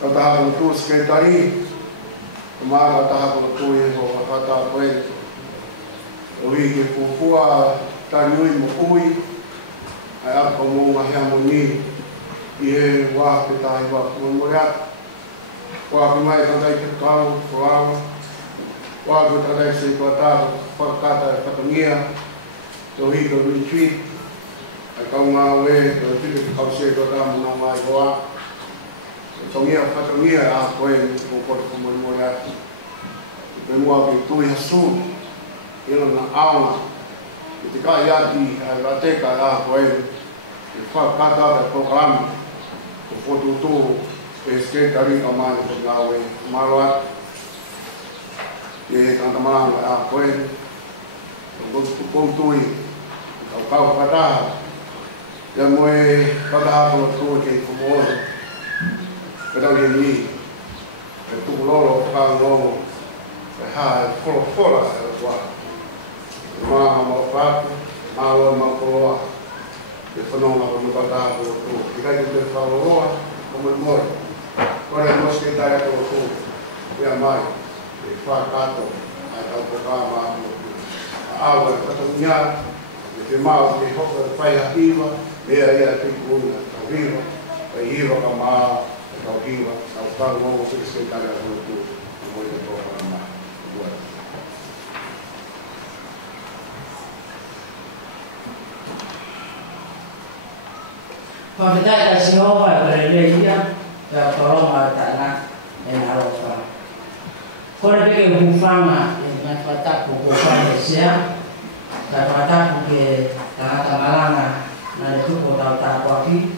Kataha ko tu sekretari, kemana kataha ko tu yang kata apa? Oi ke pupua tariui mukui, ayat kamu ngahiamuni, ia wah kita iba kumuriat, wah kumai tadai kita wah kita tadai sekota perkata pertengah, oi ke retreat, kau ngawe retreat kau sekota menamai wah. Tongia patongia a koe ko kumuriat, memua ke tu Yesu. Ila na auna ketika yati agateka la koe e fa kata da program ko foto tu eske dari kamane ko ngawe malwat e kanta malanga a koe ko tui kau kata ya moe kata ko tu ke ko mo kada ni tu lolo ka lolo ha fora wa ma fato ma ma e fanno una batata tu che di farlo come moi ora non si dà tu e mai e fa cato al programma allora Catalunya e ma che fai attiva e era più buona viva e io ma viva al farlo si dà tu moi il programma Pagkatapos kasi ako ay religiya, kaya parang matana ay naroka. Kung nabigay hufanga, yung nagpatapo ko pa siya, nagpatapo ke tangamalanga na nagtupo daw tapo aki,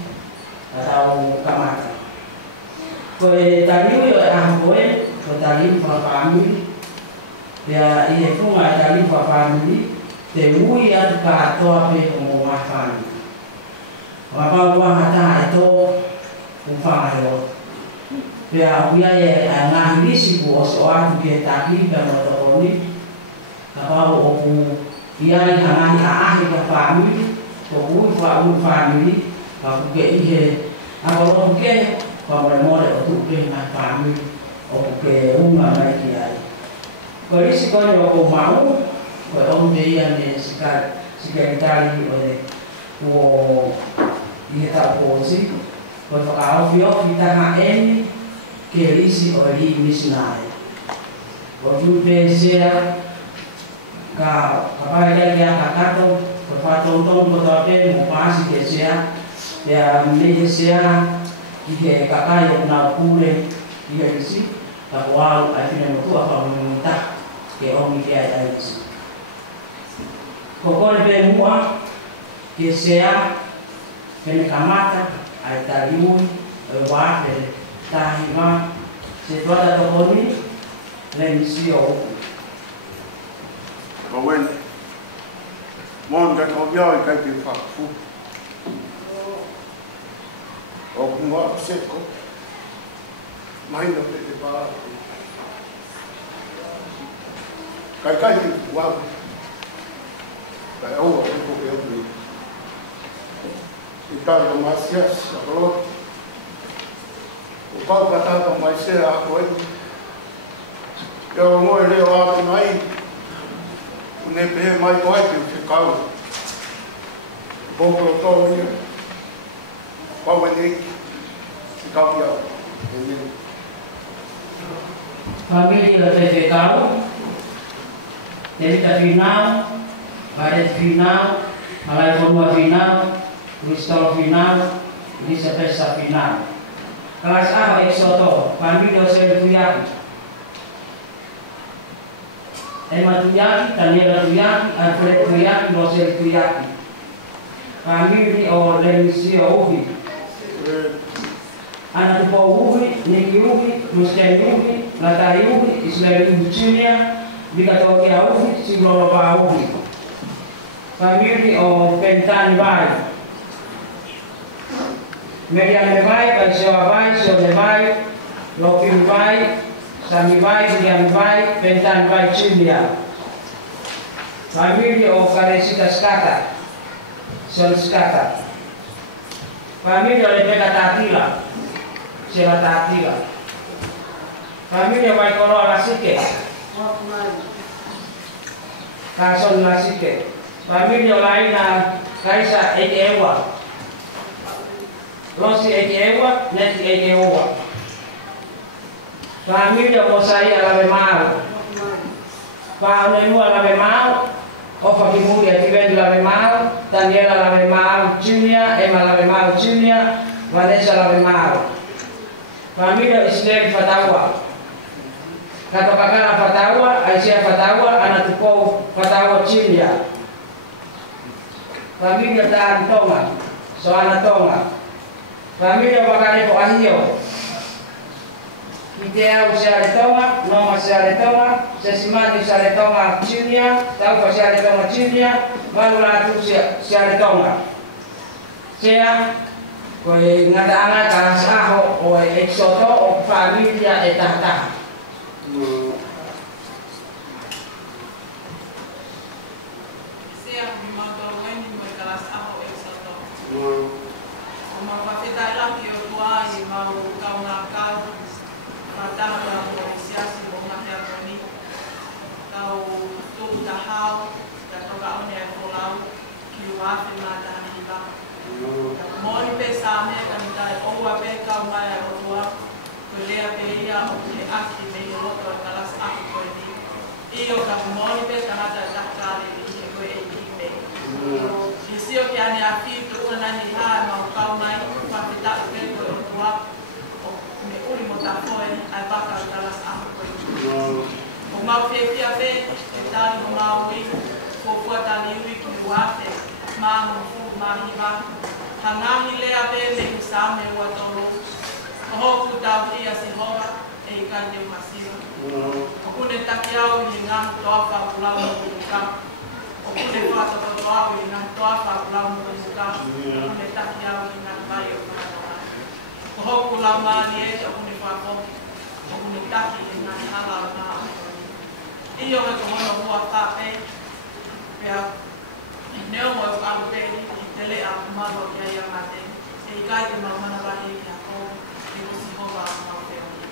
ataw kamata. Kung taliw yung ahapon, kung taliw pa family, kaya iefung ay taliw pa family, tewi at kaato api kung mga family. Maka uang hata itu ufang ayo. Pia uya ya ngahili si buos oan dia taki dan otokoni. Apa oku dia ngahili aah ke family, oku family, aku ke ihe. Apa oku ke pamremore oku ke na family, oku ke unga mai kiai. Kali si kau oku mau, kau dia ni sikar tali oleh kita posi, kalau kau vio kita ngaen kelisi oli misnai. Waktu besia kapal dia kakato, perfatong kotope mupasi besia, dia Malaysia, dia kakak yang nak pule dia isi, takwal akhirnya itu apa meminta ke orang dia ada isi. Pokoknya bemua besia kene kamata ai tariui wa de tahima se toda tokoni le misio Bawen mon ga to yo ka ti fa fu o kuma se ko mai no te ba kai ti wa kai o ko ko Italia Masias, Lord. O pau patata mais ser a coisa. Eu não olhei lá no aí. O nebe mais forte ficava. Bom protóia. Qual é ele? Ficava. Família vegetal. Delta final, paret final, malai formua final. Kristol final, ini sepesa final. Kelas A eksoto, família Selfuyaki. Emma Tuyaki, Daniela Tuyaki, Alfred Tuyaki, Rosel Tuyaki. Família o Lemisio Ubi. Anak Tupo Ubi, Niki Ubi, Muslim Ubi, Latai Ubi, Ismail Ubicunia, Dikatoria Ubi, Sigloroba Ubi. Família o Pentan Vai. Median Vai, Baisua Vai, Sole Vai, Lopim Vai, Sami Vai, Median Vai, Pentan Vai Cilia. Família o Carecita Skata, Sol Skata. Família o Lepeka Tatila, Selatatiga. Familia Waikoro Lasike. Kason Lasike. Familia laina Kaisa Ekewa. Rosi Ekewa, Neti Ekewa. Familia Mosai Alamemao. Paunenua Alamemao. Ofa Kimuri Ativendi Alamemao. Daniela Alamemao Junior. Emma Alamemao Junior. Vanessa Alamemao. Familia Ismail Fatawa. Katokakana Fatawa. Aisyah Fatawa. Anatuko Fatawa Junior. Familia Daan Tonga. Soana Tonga. Familia Wakaneko Ahio. Kitea Usiaretonga, Noma Siaretonga, Sesimani Siaretonga Junior, Taufa Siaretonga Junior, Manulatu Siaretonga. Sea, koe ngataanga karasaho o eksoto o familia etahataha. Sea, mimato weni mo karasaho eksoto. Mapafeta laki o tuai mau kauna kau matahara mo siasi mo mahiakoni kau tu tahau dan toka one kolau kiwafe matahani hiba mori pesa me kan dai owa pe kau mai o tua kolea pe ia o ke aki me o to kalas aki ko ni io ka mori pe kana ta takale ni ko e me Isio ki ane a fitu una ni ha mau kau mai pa pita ke ko tua o me uri mo ta foi ai baka talas a ko o mau fe pia fe e tali mo mau wi ko ko ta ni wi ki wate ma mo fu ma hi ba hanga hi le a be le sa me wa tolo o ho ku ta wi a si hova e ka de masiva o ku ne takiao ni ngam to fa kula mo ka o kune whata to au i ngā toawha kulau mo i muka, o kune taki au i ngā mai o whakatoa. O hoku lau maani e te o kune whakoki, o kune taki i ngā hala o ngā aukoni. I o he kohono hua whape, pia neo mo e whaau pēni i te lea kumalo i aia mate, e i kai te mau mana wahi i a kou, i o si hova a mau peoni.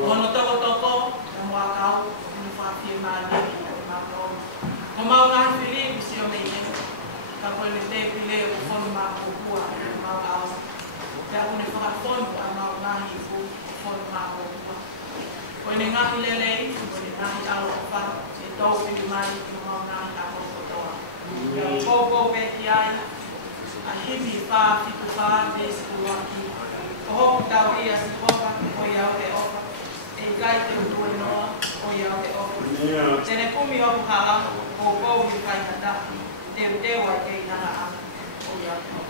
O hono toko toko, e mua kau, o kune whapie maani i o mau kou. O mau ngā whiri usi o mei ka koe le te pile o whonu mā kōkua o mau au. Pea une whakawhonu a mau ngāhi fu o whonu mā kōkua. Koe ne ngāhi lelei, koe ne ngāhi au o wha, e tau whiri mai o mau ngāhi a kōkotoa. Pea o kōkō pēki ai, a himi whā whitu whā desi kuaki. O hoku tau i a si hoka, o iau te oka. E kai te utue noa, o iau te oka. Tene kumi hoku hala, o kou i kai hata, te utewa kei nana ana, o iau te oka.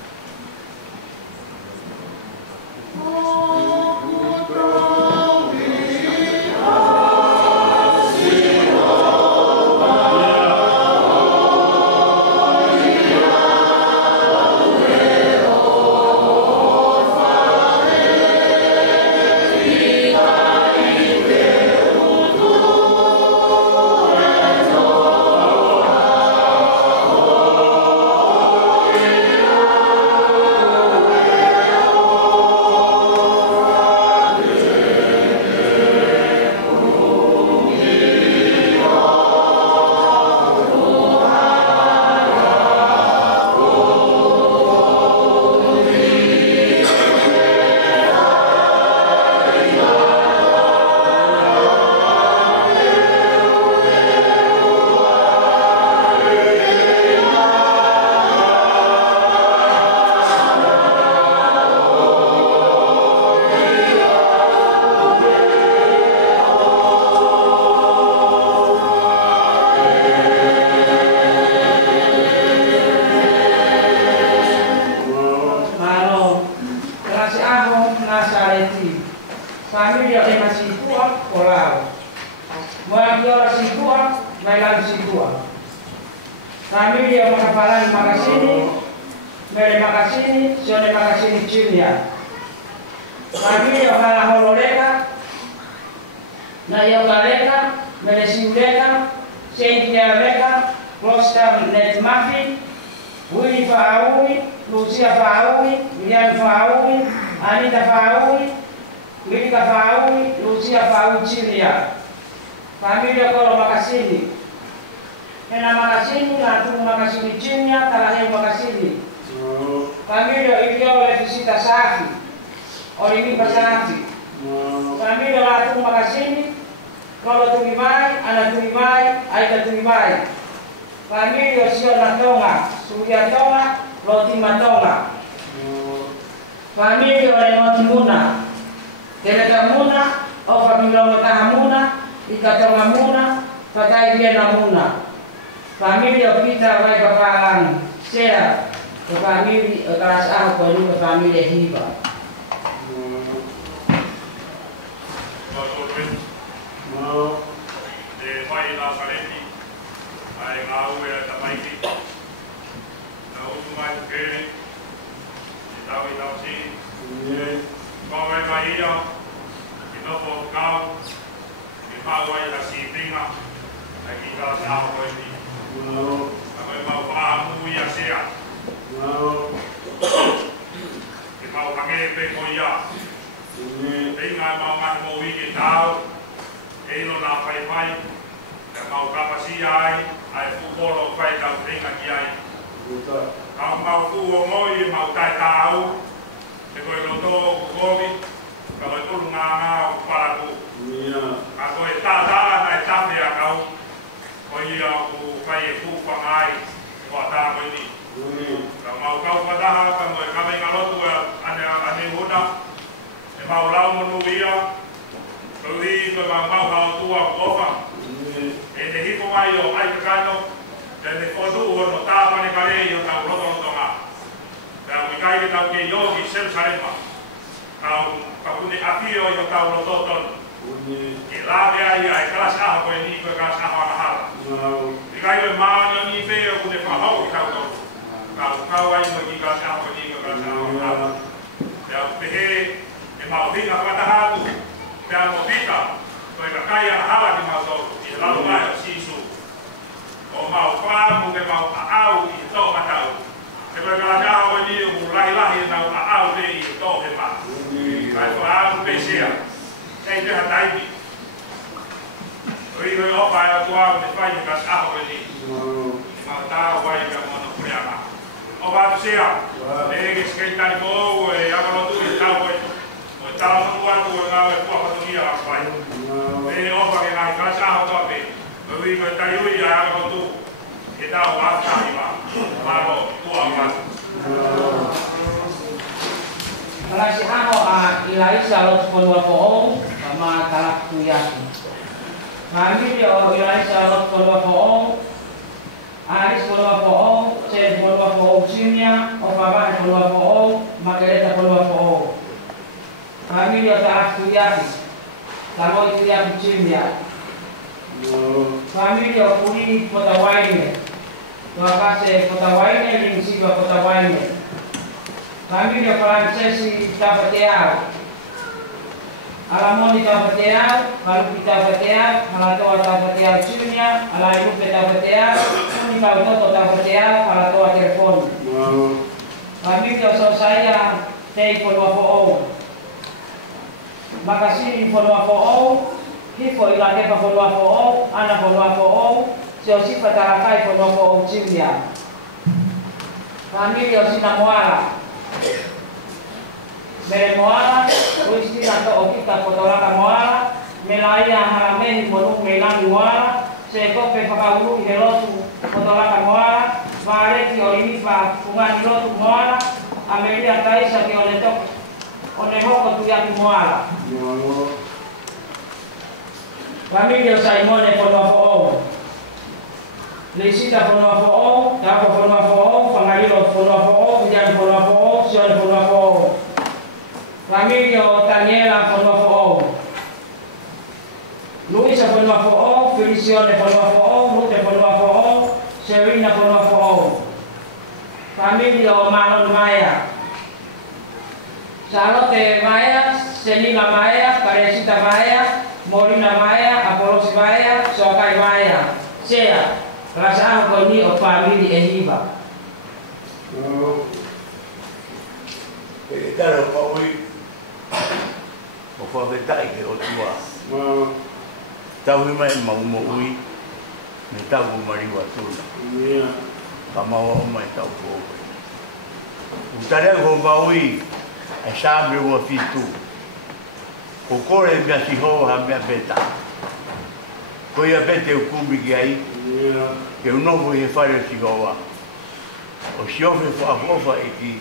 Familia ema situa olao. Moa situa, mailan situa. Familia makapalani makasini, mele makasini, sione makasini Junior. Familia hala hololeka, na yogaleka, mele siuleka, Cynthia leka, Kloster Net Mafi, Willy Faaui, Lucia Faaui, Lilian Faaui, Anita Faaui, sia paucilia. Familia kalau makasini. Ena makasini na tu makasini cinya talahe makasini. Familia ilio le visita safi. Orimi pasafi. Familia la tu makasini. Kalau tulimai, anak tulimai, aita tulimai. Familia sio na tonga, suya tonga, roti matonga. Familia ole roti muna. Keleka muna, o familia ngota muna. Ikatonga muna, pakai dia namuna. Familia kita vai kapalan, sea ke familia kelas A ko ni ke familia hiba. Mau de vai la salenti, ai ngau e tapaiki. Nau mai kere, tawi tausi. Kau vai ia, kita pun kau. Mawai la sipinga lagi kalau tahu kau ini, kau mau kamu ya saya, kita mau pakai peko ya, tinggal mau mau bikin tahu, elo na pai, mau kapasi ai futbol pai tahu tinggal kiai, kau mau moi mau tahu, teko elo to gobi, kalau itu nganga palaku. Ako tata na tape akau koi aku kai ku pangai kota ini mau kau pada kamu kami kalau tu ane hoda mau lau menuia lui ke mau kau tua kofa ini hipo mai yo ai kano dan foto ono tapa ne kale yo tau roto ma dan mikai tau ke yo ki sel sarema kau ni afio yo tau roto Kelabe ai kelas A ko ini ke kelas A mahal. Dikai mau ni fe ko de fahau kau tu. Kau ai pergi kelas A ko ini ke kelas A mahal. Ya pehe mau vinga pada hatu. Ya mau vita. Ko kaya hala di mau tu. Lalu mai sisu. O mau famu ke mau au i to matau. Ke kelas A ko ini mulai na au de i to he pa. Kai famu pesia. Saya dah tahu. Oi apa yang tua menjadi kas aku ini. Mata awak yang mana punya. Apa tu siapa? Lagi sekitar kau, yang kalau tu tahu itu. Tahu semua tu orang apa tu dia apa. Apa yang kas aku tu apa? Oi tahu yang kalau tu kita awak tahu apa. Tu apa? Kalau si ano ilai salot ponwa poong sama talak kuyaki. Kami dia ilai salot ponwa poong, aris ponwa poong, ced ponwa poong cinya, opaman ponwa poong, magereta ponwa poong. Kami dia talak kuyaki, kalau kuyaki cinya. Kami dia puri potawaine, tua kase potawaine lingsiba potawaine. Kami dia Francesi tapateau. Alamoni tapateau, kalau kita tapateau, kalau toa tapateau ciunya, ala ibu tapateau, kuni kau toto tapateau, kalau toa telepon. Kami dia saya telepon wafo. Makasih info wafo, hifo ilake pa wafo, anak wafo, siosi patarakai wafo ciunya. Kami dia sinamuara. Mere moala, uisti nato okita kotoraka moala, melaya haramehi monu melangi moala, sekope pakaulu ihelotu kotoraka moala, vareti orimipa kungani lotu moala, amelia kaisa ki onetok, onehoko tuyaki moala. Familia Saimone Ponwafo, Lisita Ponwafo, Dapo Ponwafo, Pangalilo Ponwafo, Bijan Ponwafo, Sion Ponwafo. Familia Daniela Ponwafo, Luisa Ponwafo, Felicione Ponwafo, Lute Ponwafo, Serena Ponwafo. Familia Manon Maya, Charlotte Maya, Selina Maya, Carecita Maya, Molina Maya, Apollos Maya, Sokai Maya. Sea, rasa ako ni o family ehiba. Pero pa ui o fa vetai ke o tua Tau hima e maumo ui, me tau o mariwa tūna. Ka maua o mai tau kōwe. Utarea ko maui, e sāme ua fitu. Ko kore mea si hoa ha mea peta. Ko ia pete o kumi ki ai, ke unofu he whare si hoa. O si ofe whaafofa e ki,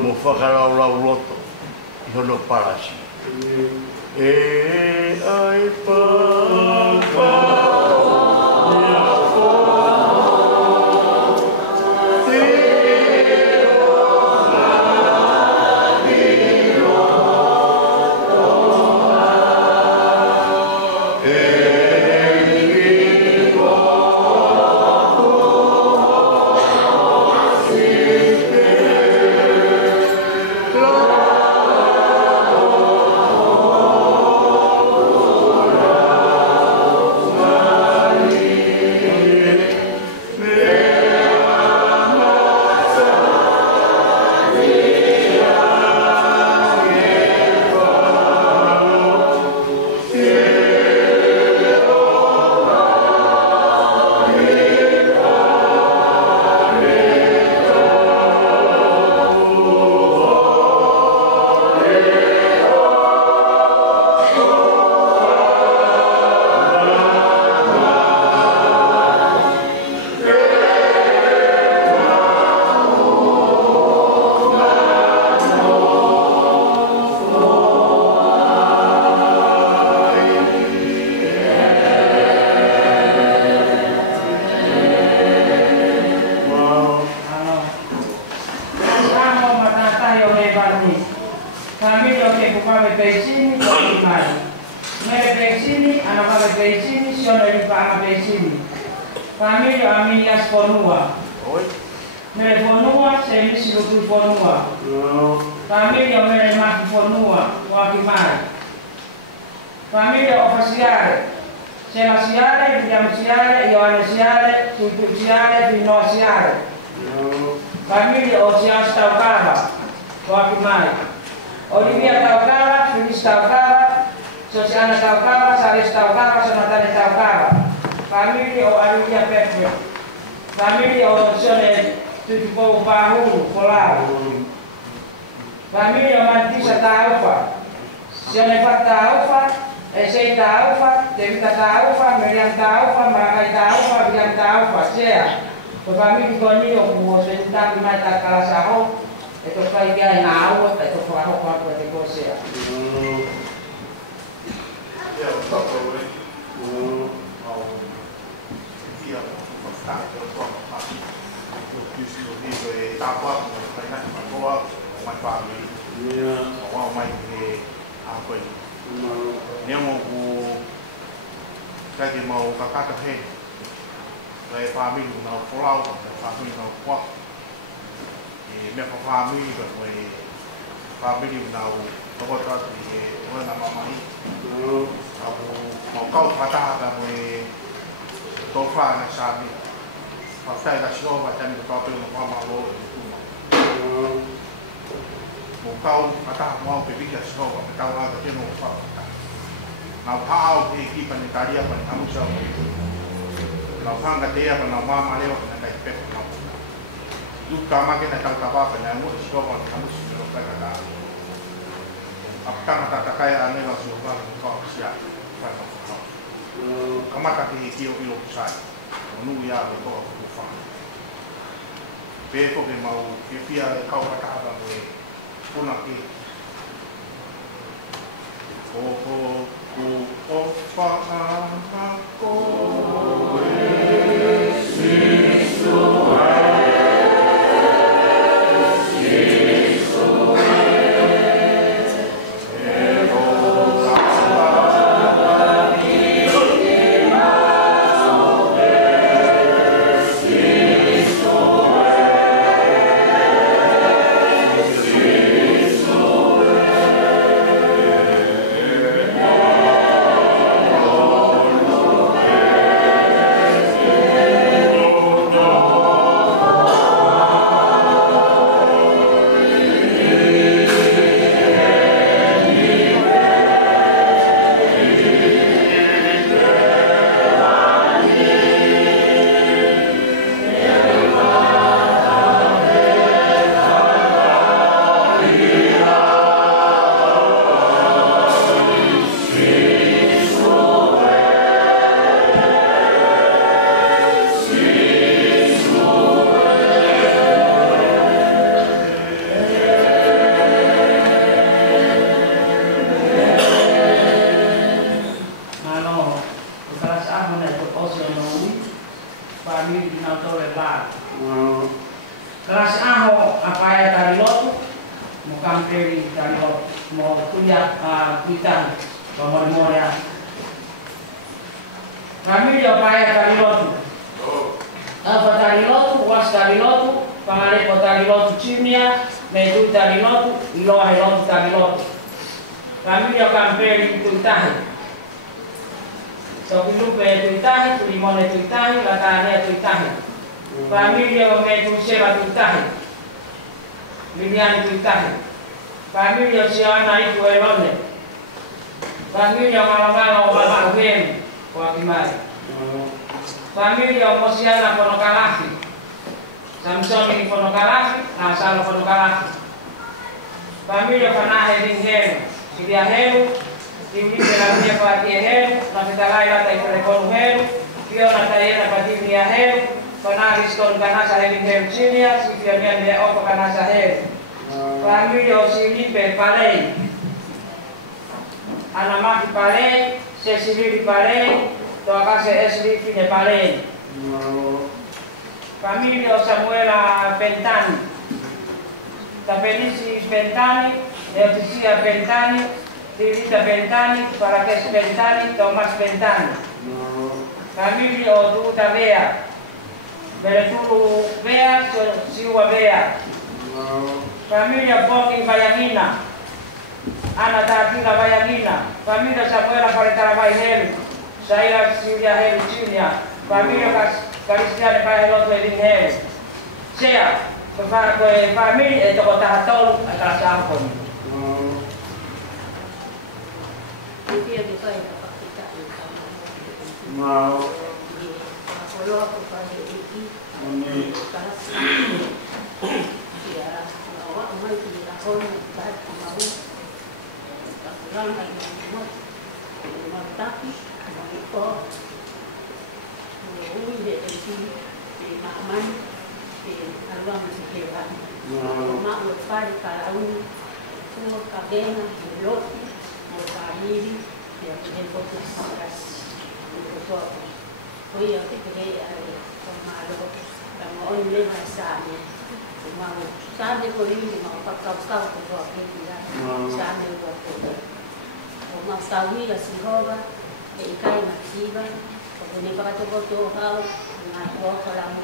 mo whakarau roto, I hono parasi. E ai paka. kita memori-memori. Família pai tarilotu. Apa tarilotu, was tarilotu, pangalepo tarilotu cimia, medu tarilotu, iloa helotu tarilotu. Família camperi tuitahi. Sokilupe tuitahi, tulimone tuitahi, latane tuitahi. Família medu sera tuitahi. Liliani tuitahi. Família siana itu elone. Família malamala wala uhen. Wakimai. Família Mosiana Fonokalafi. Samsoni Fonokalafi, Asalo Fonokalafi. Família Fanahe Ringhelu. Sidia Helu, Tiuli Pelamia Pati Helu, Nafitalai Lata Ifelekonu Helu, Fiona Tayena Patimia Helu, Fanaris Kon Kanasa Helu Sinia, Sifiania Mea Opa Kanasa Helu. Família Osilipe Palei. Anamaki Palei. Sesili Palei, Toakase Esli Fine Palei. Família Samuela Pentani, Tapelisi Pentani, Eutisia Pentani, Tirita Pentani, Parakes Pentani, Tomas Pentani. Família Oduta Bea, Beretulu Bea, Siwa Bea. Família Pongi Bayamina. Ana Tatila Bayamina, família Samuela Paretara Helu, Saira Silvia Helu Chinia, família Cristiane Paheloto Edin Helu. Sea, família itu kota Hatolu, adalah sampun. Dia kita yang dapat kita Mau. Kalau aku pada ini, kalau dia awak mai tidak kau tak mau. Orang yang mau tapi mau dia di maman di alam sekitar. Mak lupa di kalau semua kagena belok mau kali dia punya fokus kas itu. Oh iya kita ada malu mau ini rasanya. Mau saat itu ini mau kau keluar kita. Saat itu waktu Masawi la sihova ikai masiba ni pakato to hao na ko kala mo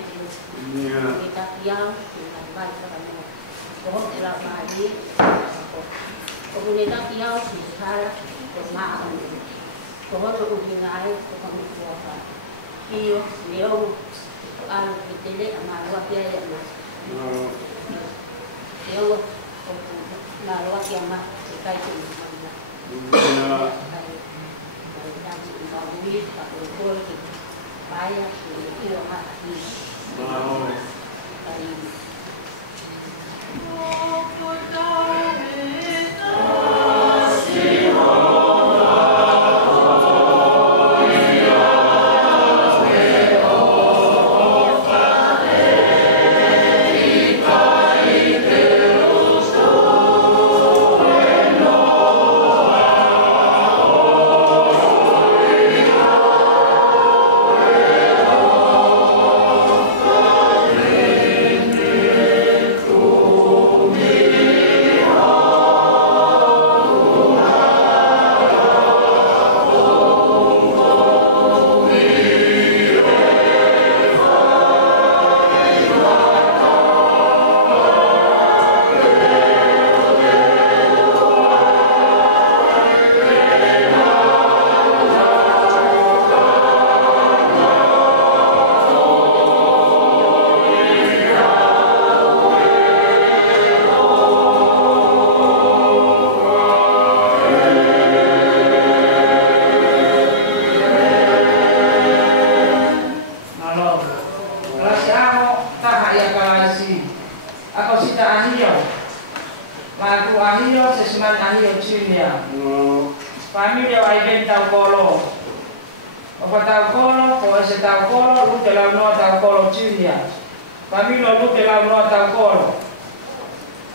kita yao na ba sa mo ko ila mali ko ni ta yao si sala ko ma ko to ulingai ko ko ko ha iyo leo al kitele amarwa pia ya ma leo ko na ro kia ma ikai ko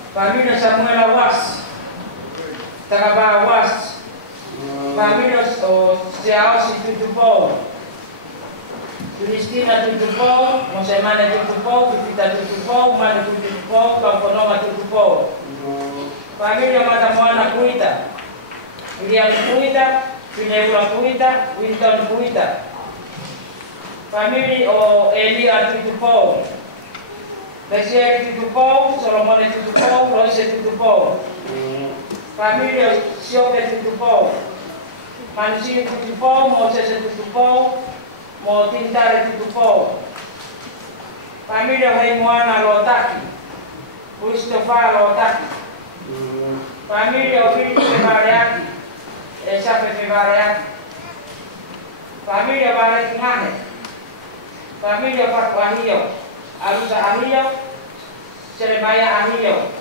Família Samuela Was, Tagaba Was, família Seaosi Tutupou, Cristina Tutupou, Mosemana Tutupou, Pipita Tutupou, Mano Tutupou, Camponoma Tutupou, família Matamoana Cuita, William Puita, Pinebula Puita, Winston Puita. Family o Elia Tutupou. Besia Tutupou, Solomone Tutupou, Roise Tutupou. Family o Sioke Tutupou. Mansi Tutupou, Moses Tutupou, Mo Tintare Tutupou. Family o Heimoana Lotaki. Christopher Lotaki. Family o Filipe Variaki. Esape Variaki. Family o Valentinane. Family o Pacuahio. Alusa Ahio. Jeremiah Ahio.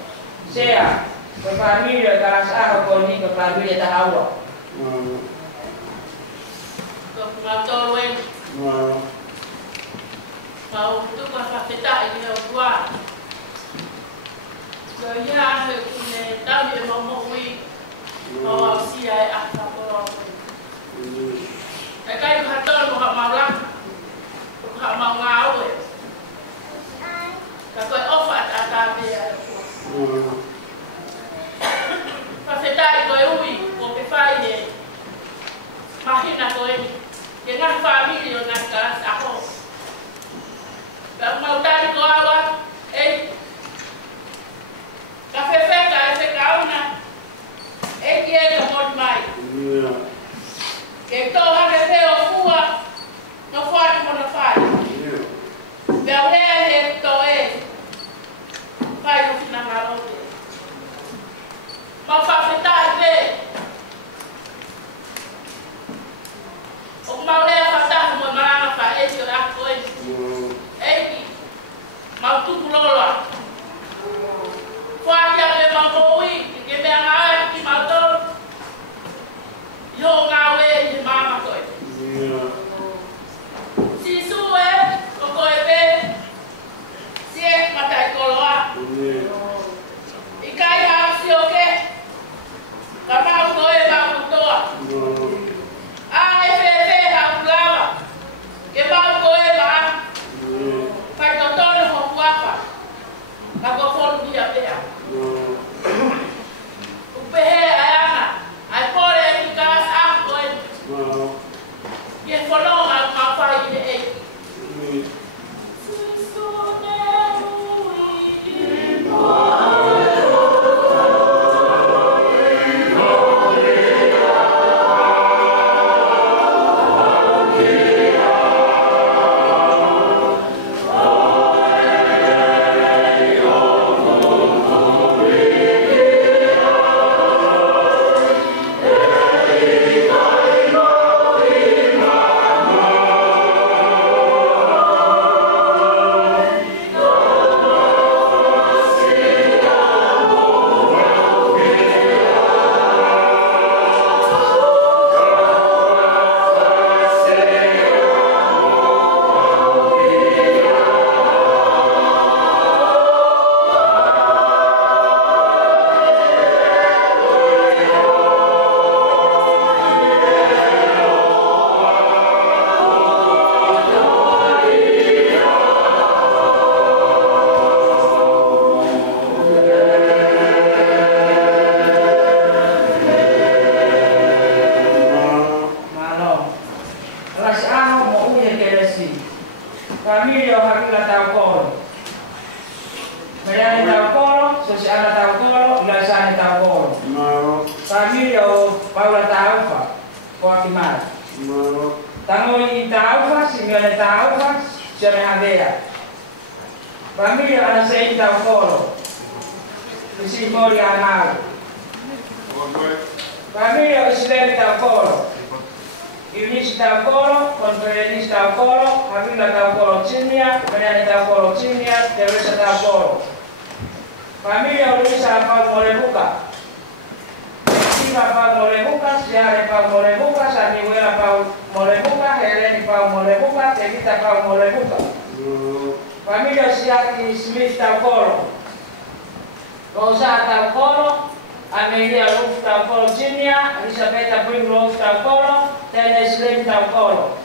Sea. Family o Kalasaro Koniko Family Tahawa. Matolwen. Mau tu ka feta ini okwa. So ya he kune tabi mo wi. Mau si ai aka poro. Kai ka tol mo ka mala. Ka ma ngau. Ka ko ofa ata be. Ka feta ko wi ko pe fai de. Mahina ko ni. Dengan family yang nak kelas aku, kalau mau tadi kau awak, kafe kau na, dia kamu mai. Kita kafe okua, nafas mana nafas. Biarlah kau fai tu nak malu. Mau kafe tadi. Mau dia kata mau mana apa? Sudah aku mau tu pulau. Kuat yang memang koi, kita yang awak di motor, yo ngawe di mana koi. Si suwe, koi be, si mata kolwa. Ikai harus si oke, kamau koi bang tua. Kebab koe ba, pai tonton ho kuapa, kako fon dia bea. Upehe ayana, ai pore ki kas ak koe. Ye fono ma fai de e. Família Siaki Smith Taukolo, Rosa Taukolo, Amelia Ruth Taukolo Jr., Elisabetta Primrose Taukolo, Dennis Lynn Taukolo.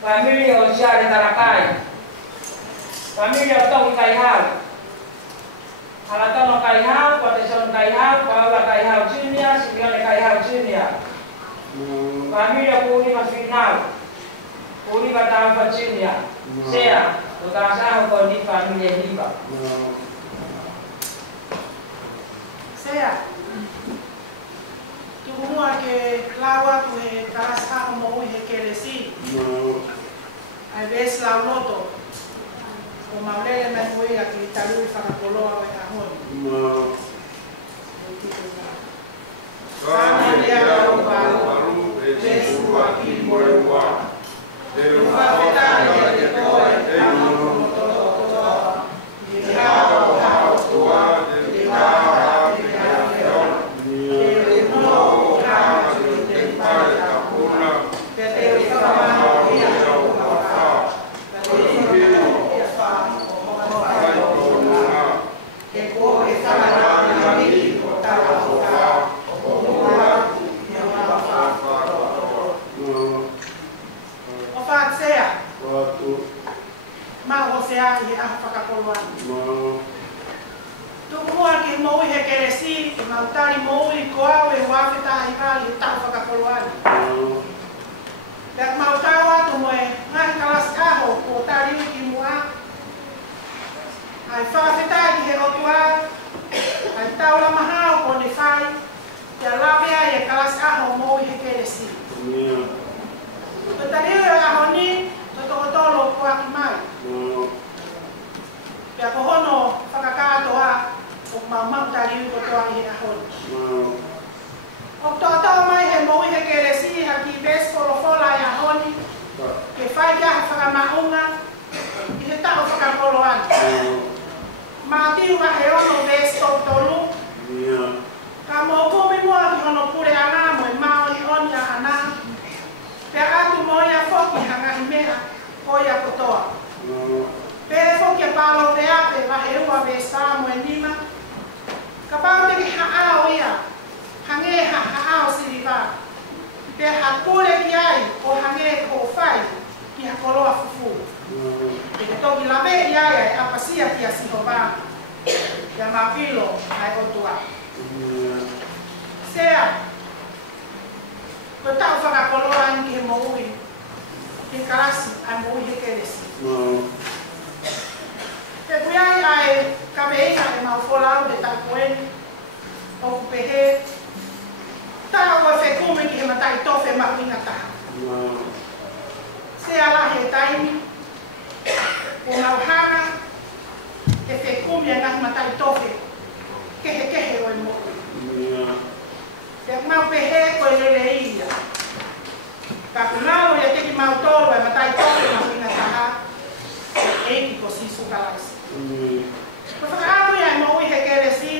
Família Osiari Tarakai, Família Toki Kaihau, Alatono Kaihau, Pateson Kaihau, Paula Kaihau Junior, Simeone Kaihau Junior. Família Purima Final, Purima Taufa Junior. Sea, Utasa ko di família Riba. Sea. Tukumua ke lawa tu he karasa mo he keresi. Ai ves la loto. O maulele me moi a ki talu fa koloa we ahon. Familia o baru Jesu aki moewa. De fa feta de koe amo todo. Ya ha tua de ha de i a whakakoloan. Tukumua ki moui he keresi, ki mautari moui koa e wawheta i wali e tau whakakoloan. Pek mautau atu moe ngahi kalasi aho ko tari ki mua. Ai whawheta ki he otua, ai tau la mahao ko ne whai, te alawea e kalasi aho moui he keresi. Tutari e aho ni, tutokotolo kua ki mai. Pea kohono whakakatoa o mamau tariu kotoa i he ahon. O tōtau mai he moui he keresi ha ki ves kolofola i ahoni ke whai kia he whakamaunga i he tau whakakoloan. Mātiu wa he ono ves tōtolu. Ka mō kumi mua ki hono pure ana mo e mao i oni a ana. Pea atu mo ia whoki hangahi mea ko ia kotoa. Pere foki e palo te ape wahe ua me sāmo e nima. Ka pao te ki haao ia, hange haao siriwa. Pe hakure ki ai o hange ko whai ki hakoloa fufu. Pe te toki lawe i ai ai apasia ki a sihowa. Ia mapilo ai otua. Sea, ko tau whakakoloa ni ki he moui. Ki karasi ai moui he keresi. Te kuiai ai kaweina e mau wholau de takueni o kupehe. Tau wa whekume ki he matai tofe makuinga taha. Se ala he taimi, o ngauhanga, e whekume e ngahi matai tofe, kehe o i moku. Te mau pehe ko e lele ia. Ka kunau e teki mau tolo e matai tofe makuinga taha, e ki ko sisu kalaisi. Ko whakaamu ia e moui he keresi,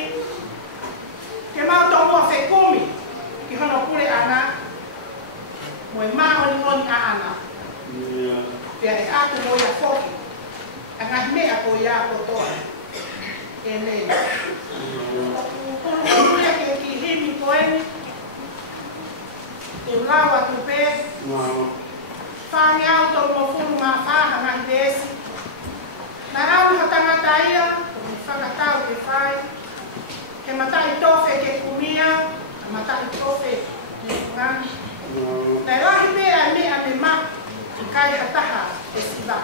ke mau tō mua whekumi ki hono kure ana, mo e mahoni honi a ana. Pea e atu mo ia whoki, a ngahi mea ko ia kotoa. E nei. Kuru ia ke ki himi koeni, te ulawa tupe, whangi au tō mo furu ma whaha ngahi desi, na au ha tangata ia, ko mi whakatau ke whai, ke matai tofe ke kumia, ke matai tofe ke ngani. Nei rahi mea mea me ma, i kai hataha e siva.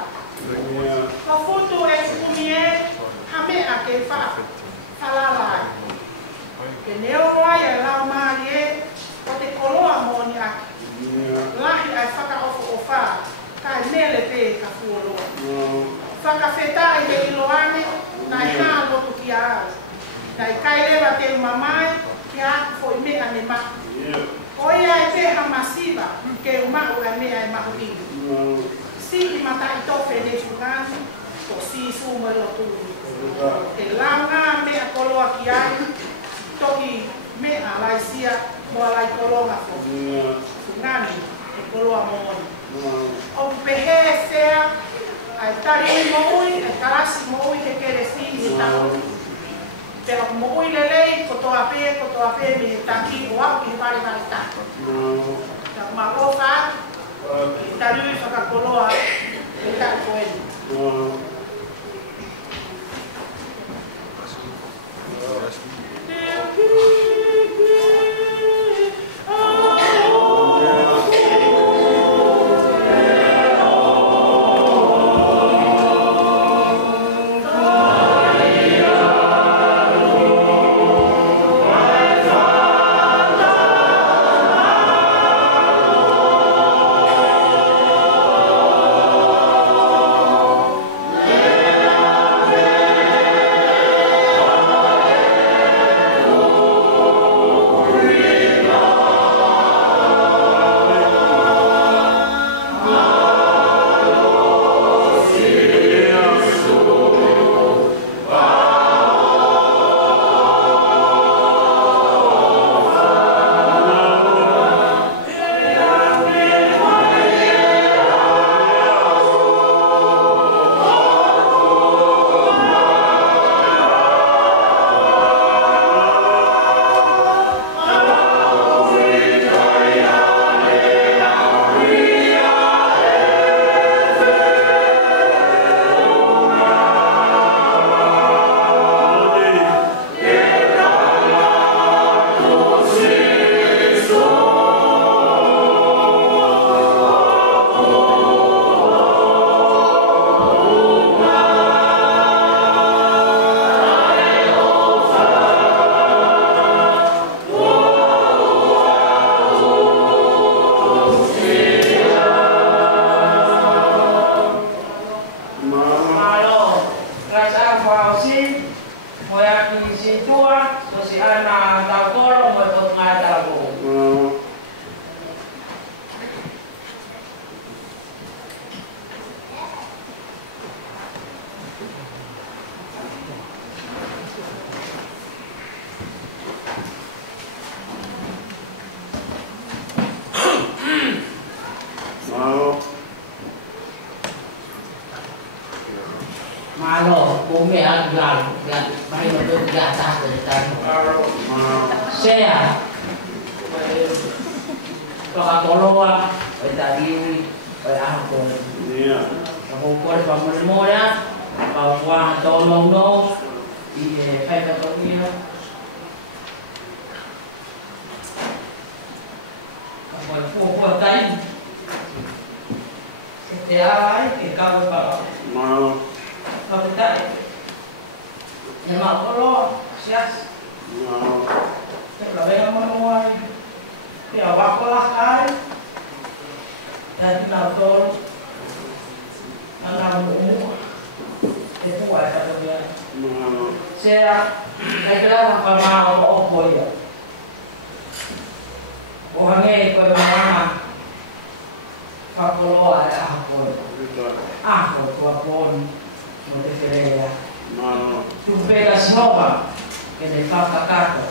Ko futu e kumie, ha mea ke wha, halalai. Ke neo moai e lau maari e, ko te koloa mo ni aki. Lahi ai whaka ofo o wha, kai mele pe ka fuoloa. Whakawheta i te iloane, nai hā lotu ki a au. Nai kairewa te umamai, ki a aku fo i mea ne mahu. O ia e peha masiva, ke umau e mea e mahu ingu. Si i mata i tofe ne chungani, ko si sumo e lotu. E launga mea koloa ki ai, toki mea laisia, moa lai kolonga fo. Chungani, e koloa mooni. O pehe sea, ai tari moui, e karasi moui ke keresi i tau. Pero moui lelei, kotoa pe me taki o au ki pare pare tako. Tako makofa, i tari whakakoloa, e tako eni. bumi agak baik untuk jatah dari saya kalau tolong tadi aku aku kuat bangun ya bahwa tolong dong iya kayak begini aku tadi setiap kau kalau kalau kita yang mau kalau sias kalau yang mau ya waktu lah kan dan nonton anak umur itu ada dia saya kira apa mau apa ya orangnya pada mana kalau ada apa tua pun mau ya Tupelas nova que le falta caco.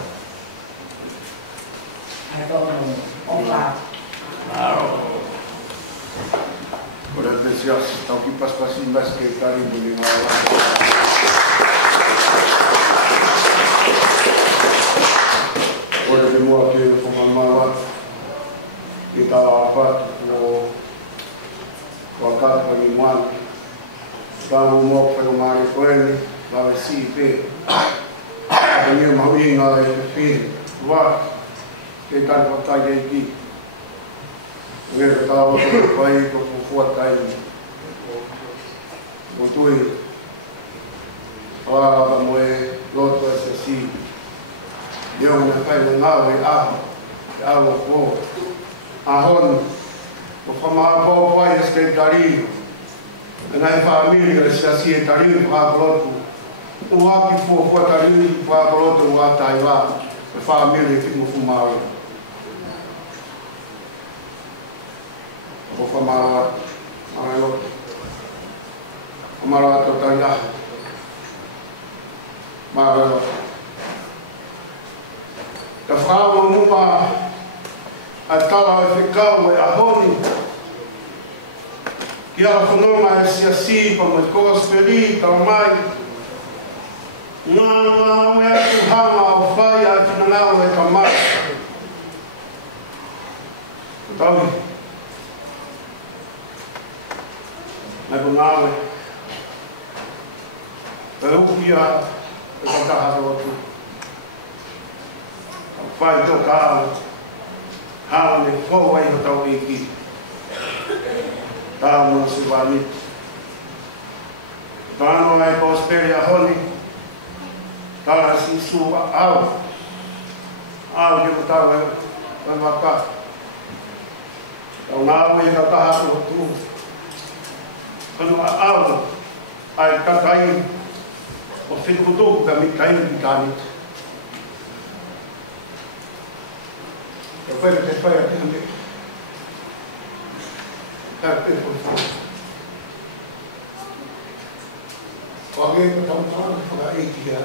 Atau olah. Buenas deseos, tau kipas pasimbas que tari boleh ngawal. Boleh semua ke pemahaman kita apa o wakat pengimuan. Kamu mau pengumari kueni, bawa sipe. Kami mau ingat itu, wah kita kota jadi. Mereka tahu baik kuat kain, betul. Wah kamu lot sesi, dia nak kain ngawe ko, ahon, bapa kau payah sekali dari. Dengan família se assim tari pablotu o aqui for tari pablotu o ataiwa família que não fumava o fumava amaro totanga maro da frau numa atala ficava a honi que ela falou mais assim para me cosperir também não é que rama vai a que não é também então mas não é eu queria tocar o outro vai tocar a me foi aí então aqui tahu sebalik, tahu ai prosperia holi, tahu sisu au kita tahu bermaka, tahu ngawe kita tahu tu, kalau au ai katai, ofin kutu kami kain dikanit, Depois também. Alguém está falando para aí que é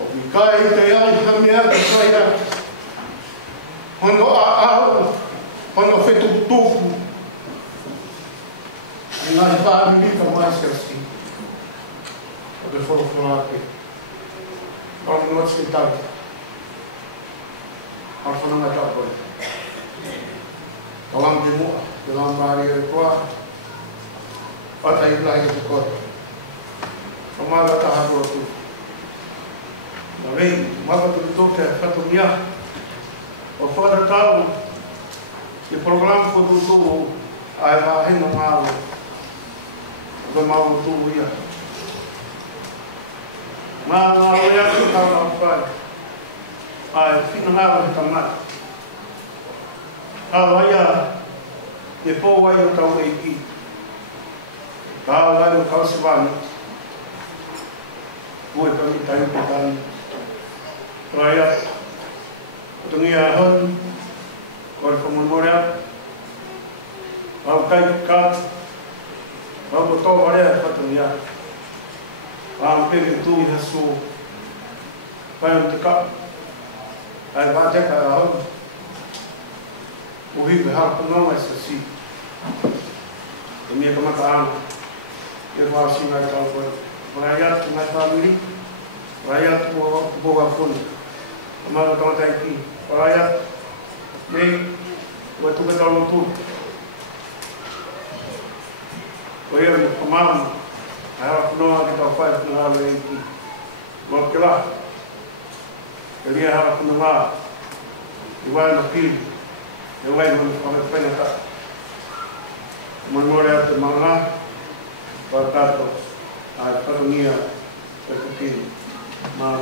o Micai tem aí a merda só aí quando feito o tufo e nós vamos militar mais que assim quando foram falar aqui vamos no hospital vamos falar na tua coisa Kalam jemu, dalam hari kuah, pada ibadah itu kuat. Kemana tahan waktu? Tapi, maka itu ke satunya. Pada tahu, di program itu, ayah ini mau tu ya. Mau ya kita apa? Ayah ini mau tamat. Kalau ayah, depois vai eu estou aqui. Kalau ayah kau seban, gue kami tahu bukan rakyat. Dunia hon, kalau kemudian, kalau kaikat, kalau betul ada apa dunia, hampir itu hasil, kalau tekak, ayah baca kalau Uhi berharap não é assim. A minha camatarana, e whāsinga e tau koe. Rai atu mai whamiri, rai atu o boga kona. A mara tau taiki, rai atu, nei, ua tuka tau no tū. O ia ni pamamu, a hawa kunoa ki tau whai kuna hawa e ki. Mō ke la, e lia hawa kuna ngā, i wai na pili, e wai na whai ta. Manore atu mga, para tato, a karunia, e kupini. Mā.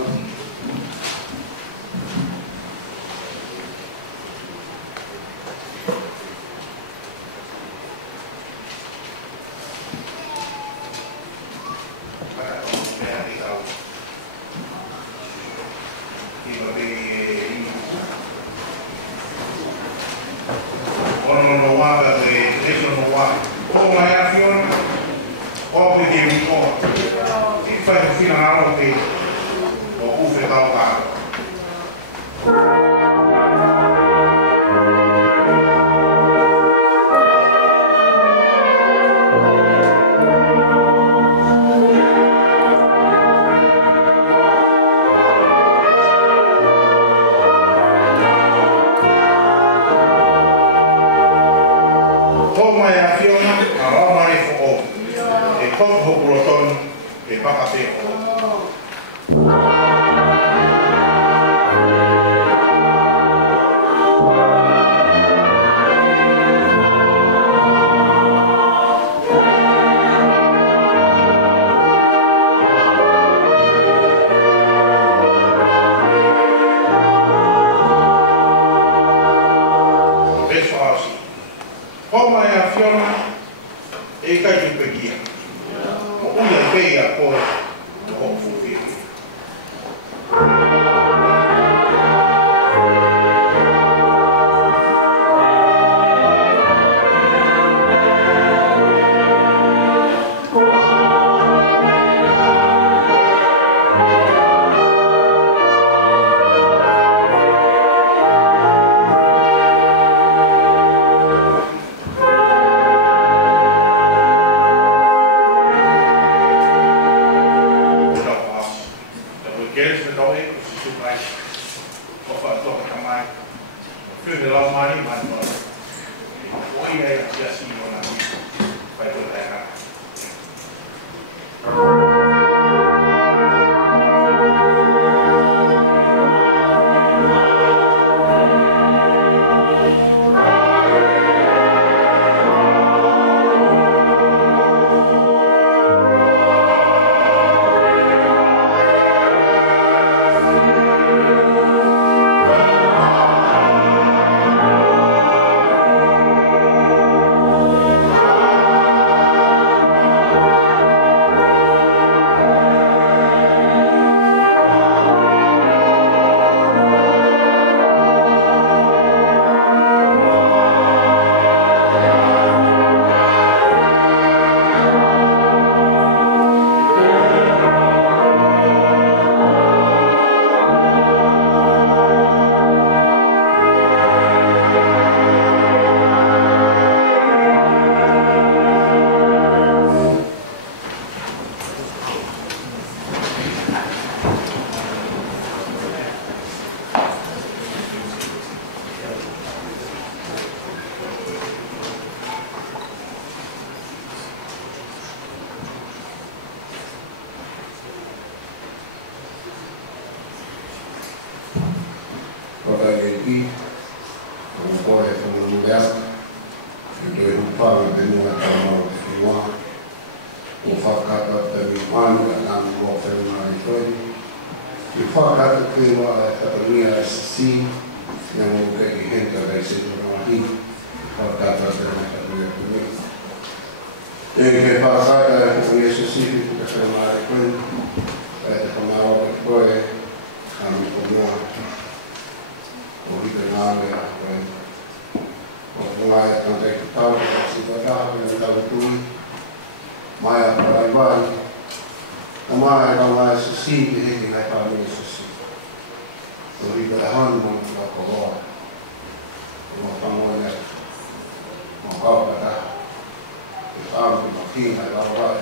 Aamu, Martina, Laura,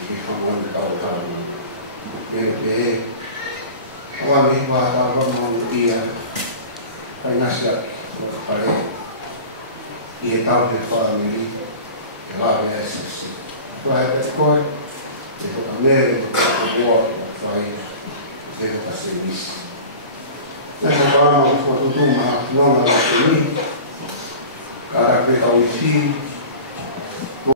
Di kamu tahu tahu. Jadi, awal ini bahasa mau dia, kayak nasihat pada dia tahu di family, kalau dia sesi. Kalau ada kau, itu kamera, buat, fai, itu pasti bis. Nah, kalau mau foto tu mah, nong ada ini, karakter kau isi.